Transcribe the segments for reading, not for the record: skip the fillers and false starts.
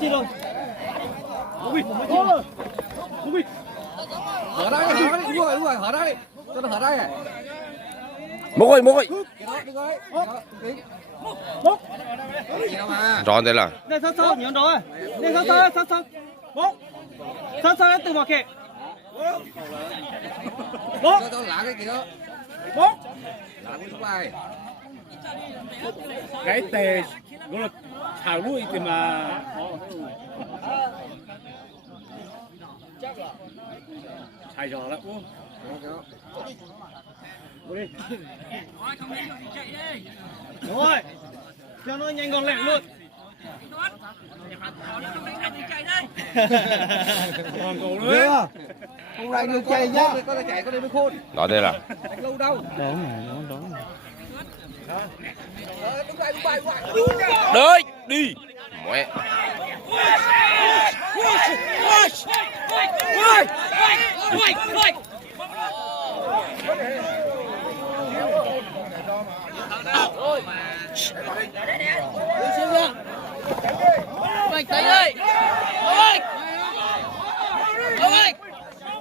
chi rồi. Ui, ui. Hở ra đi, đúng rồi, hở ra đi. Cho nó hở ra này. Múc ơi, múc ơi. Tròn thế là. Đây sao nhớ rồi. Đây sao. Bốc. Sao từ vào kệ. Bốc. Cho lá cái kia. Bốc. Lá cái số bài. Cái tề gọi là thảo nuôi thì mà xài giò lắm. Đúng rồi, cho nó nhanh gọn lẹ luôn. Còn cổ nữa. Không lại được chạy nhá. Có thể chạy có thể mới khôn. Đó đây là. Đánh lâu đâu. Đó. Đấy, đi. Mẹ.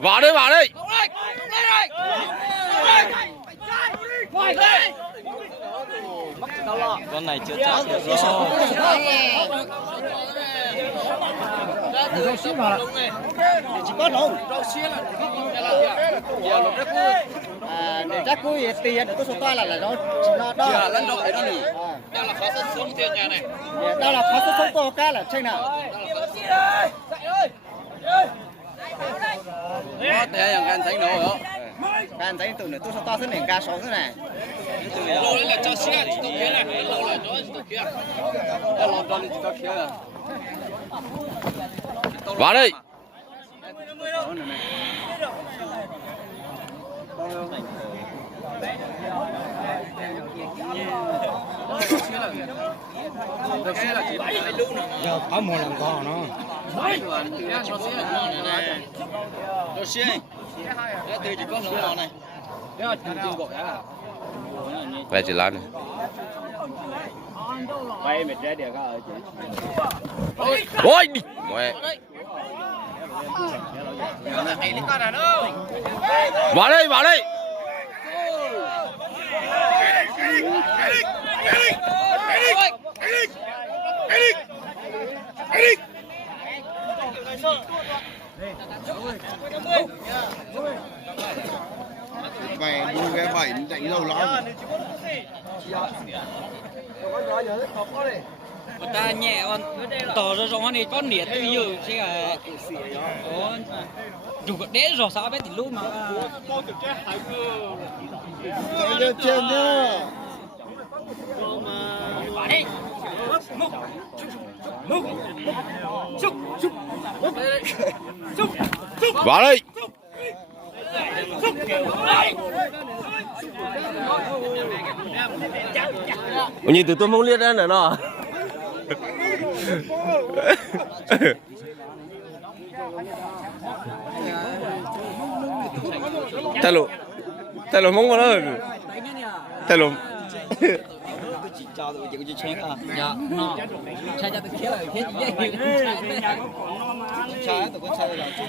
Vào đây. Con này chưa chắc được rồi. Chỉ có lông. Để chắc cuối tiền để tôi số toa là nó đó. Lần đầu đó nhỉ. Đó là khó sống tiền nhà này. Đó là khó sống to cá là trên nào. Có thể là gan thấy nổi đó. Gan thấy từ này tôi số to thế này cá sống thế này. Lâu là cho xe thì tôi kia này, lâu là cho kia. Đã làm cho thì cho kia là. Vào đây. Giờ có một lần cò nó. Cho xe. Cái từ chỉ có lông mò này. Cái mà tiền gọi á. Về chỉ lan này. Bay mệt ra được ở chứ. Ôi đi. Mẹ. Vào đây. Về mua cái bảy đánh lâu lắm. Người ta nhẹ còn tỏ ra rong này con nĩa tuy nhiều chứ là chủ cái đế rồi sao bé thì lúc mà Chạy trên nhá. Vào đây. Nhìn từ tôi mong liếc ra nữa nó. Thay lộ mong vào đó. Thay lộ. cho tụi chị chén à dạ nó sai cho tụi kia là thế gì sai tụi con sai là chứ